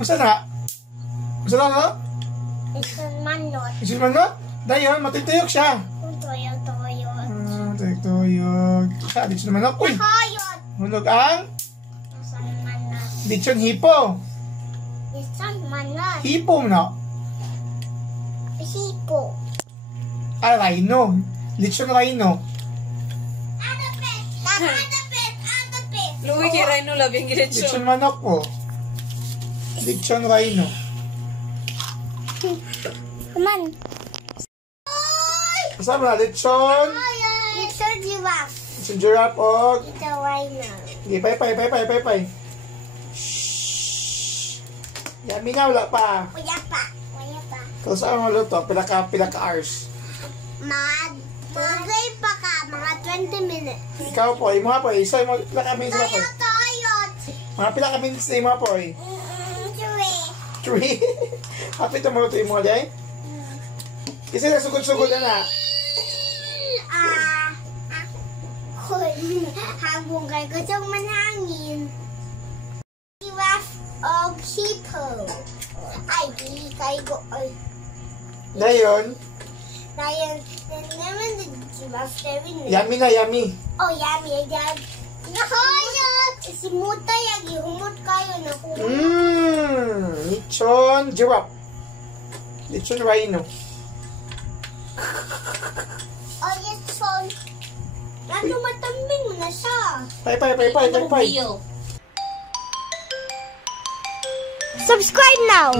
Masa na? Masa na no? Lechon manok. Lechon manok? Dayon, matuyok siya. Tuyok-tuyok. Tuyok. Sa lechon manok. Uy! Tuyok. Hunog ang Lechon manok. lechon hipo. Lechon manok. Hipo na. Hipo. Ah, rhino. Lechon rhino. Adapit. Adapit. Luwi kay Rhino labing giretso. Lechon manok po. Lechon rhino. Come on. Kasama na, lechon. Lechon giraffe. Lechon giraffe o. Ito rhino. Sige, pay. Shhh. Yummy na, wala pa. Wala pa. Kung saan mo luto, pila ka hours. Magay pa ka, mga 20 minutes. Ikaw po, yung mga po, isa mo, pila ka minutes po. Tuyok. Mga pila ka minutes na yung mga po. Three. 3. Hapit na mo luto yung mga day. Kasi nasugod-sugod na na. Hanggang kay gustong manhangin. Giraffe o hippo. Ay, di kayo ay. Dayon, Dahil naman the giraffe there in yummy na, yummy. Oh, yummy. Dad. Nakayot! Si Mutay, humot kayo na kumot. Lechon giraffe. Lechon rhino. Oh, yes, son. Ano matambing mo na siya? Pay. Subscribe now!